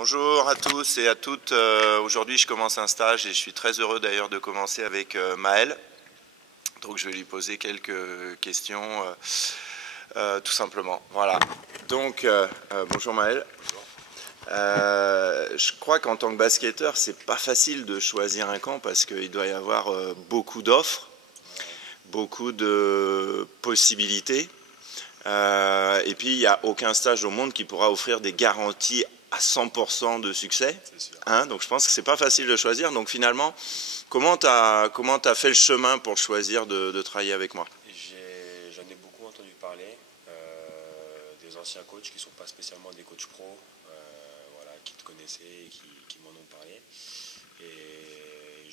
Bonjour à tous et à toutes. Aujourd'hui, je commence un stage et je suis très heureux d'ailleurs de commencer avec Maël. Donc, je vais lui poser quelques questions, tout simplement. Voilà. Donc, bonjour Maël. Bonjour. Je crois qu'en tant que basketteur, c'est pas facile de choisir un camp parce qu'il doit y avoir beaucoup d'offres, beaucoup de possibilités. Et puis, il n'y a aucun stage au monde qui pourra offrir des garanties à 100% de succès. Hein, donc, je pense que c'est pas facile de choisir. Donc, finalement, comment tu as fait le chemin pour choisir de travailler avec moi? J'en ai beaucoup entendu parler, des anciens coachs qui ne sont pas spécialement des coachs pro, voilà, qui te connaissaient et qui m'en ont parlé. Et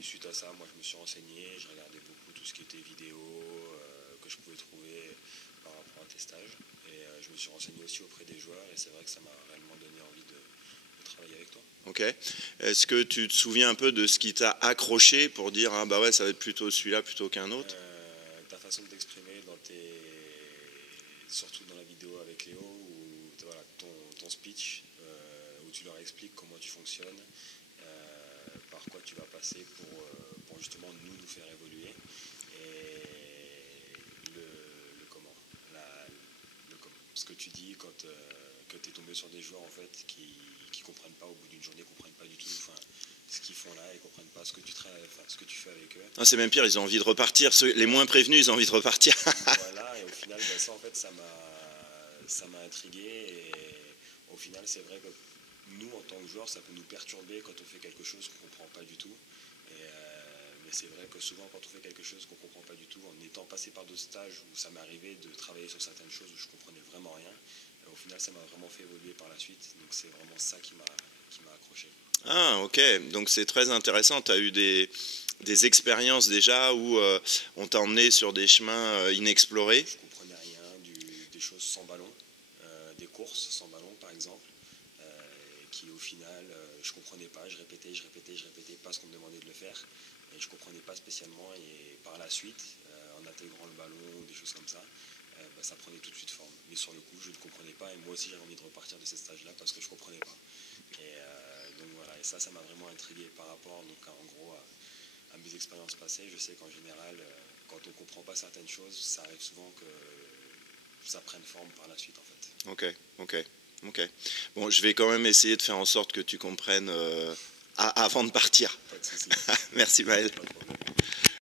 suite à ça, moi je me suis renseigné, je regardais beaucoup tout ce qui était vidéo que je pouvais trouver par rapport à tes stages. Et je me suis renseigné aussi auprès des joueurs et c'est vrai que ça m'a réellement donné envie de travailler avec toi. Ok. Est-ce que tu te souviens un peu de ce qui t'a accroché pour dire ah bah ouais ça va être plutôt celui-là plutôt qu'un autre? Ta façon de t'exprimer surtout dans la vidéo avec Léo, où voilà, ton speech, où tu leur expliques comment tu fonctionnes, par quoi tu vas passer pour justement nous faire évoluer. Et ce que tu dis quand que tu es tombé sur des joueurs en fait qui comprennent pas au bout d'une journée, comprennent pas du tout ce qu'ils font là, ils comprennent pas ce que tu fais avec eux. Non, c'est même pire, ils ont envie de repartir. Les moins prévenus, ils ont envie de repartir. Voilà, et au final, ça en fait, ça m'a intrigué. Et au final, c'est vrai que nous, en tant que joueurs, ça peut nous perturber quand on fait quelque chose qu'on comprend pas du tout. Mais c'est vrai que souvent, quand on fait quelque chose qu'on comprend pas du tout, en étant passé par d'autres stages où ça m'est arrivé de travailler sur certaines choses où je comprenais vraiment rien, au final, ça m'a vraiment fait évoluer par la suite. Donc c'est vraiment ça qui m'a accroché. Ah, ok. Donc c'est très intéressant. Tu as eu des expériences déjà où on t'a emmené sur des chemins inexplorés. Je comprenais rien des choses sans ballon, des courses sans ballon par exemple, qui au final je comprenais pas, je répétais pas ce qu'on me demandait de le faire, et je comprenais pas spécialement, et par la suite, en intégrant le ballon ou des choses comme ça, ça prenait tout de suite forme. Mais sur le coup, je ne comprenais pas, et moi aussi j'avais envie de repartir de ces stages-là parce que je comprenais pas. Donc voilà, et ça m'a vraiment intrigué par rapport donc, en gros à mes expériences passées. Je sais qu'en général, quand on ne comprend pas certaines choses, ça arrive souvent que ça prenne forme par la suite en fait. Ok. Bon, je vais quand même essayer de faire en sorte que tu comprennes avant de partir. Pas de souci. Merci Maël. Pas de problème.